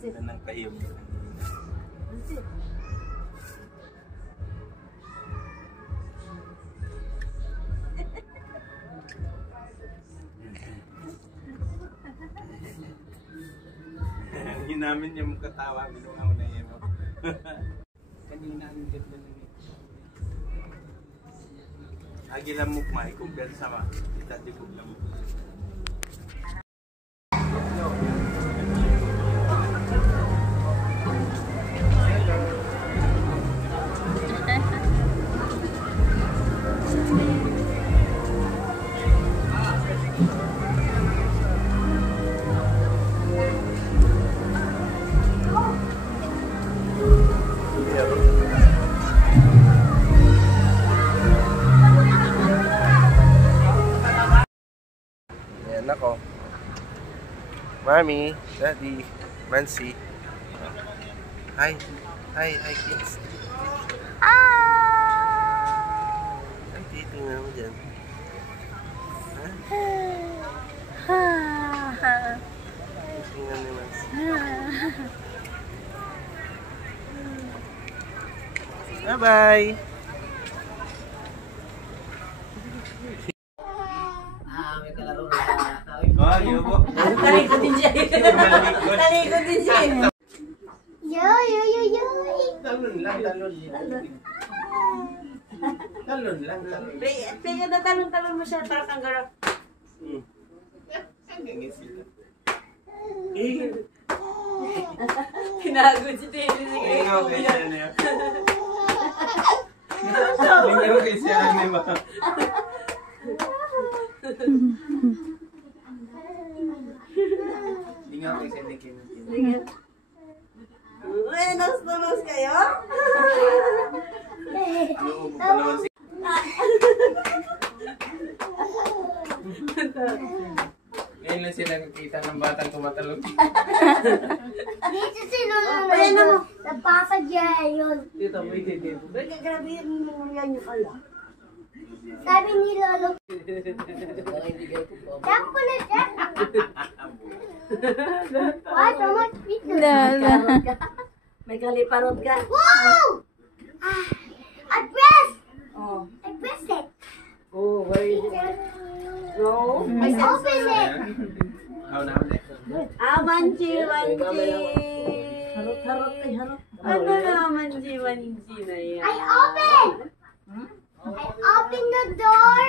Kanang kayong. Namin yung katawa, binungaw na yun. Kanina ang ganda lang yun. Agi lang mo kumay, kumpel sama. Kita di ko lang mo. Ako, Mommy, Daddy, Mansi. Hi, kids. Ang titingnan mo dyan. Titingnan ni Mansi. Bye-bye. Talikod din siya. Talikod din siya. Yo. Talon lang. Kaya natalon mo siya para kang garap. Pinagod si Teddy. Lingaw kayo siya niya. Lingaw kayo siya niya. Lingaw kayo siya niya. Uy, nos kayo? Loob ko naman si... Ngayon lang sila nakikita ng batang tumatalon. Dito si Lolo. Nagpapadya yun. Dito. Grabe yung yan yung ala. Sabi ni Lolo. Tampo na siya. Why so much pizza? May kaliparot ka. Wow! I pressed. Oh. I pressed it. Oh, where is it? No. I opened it. How na? Manji. Harot. Ano na manji na yan? I opened. I opened the door.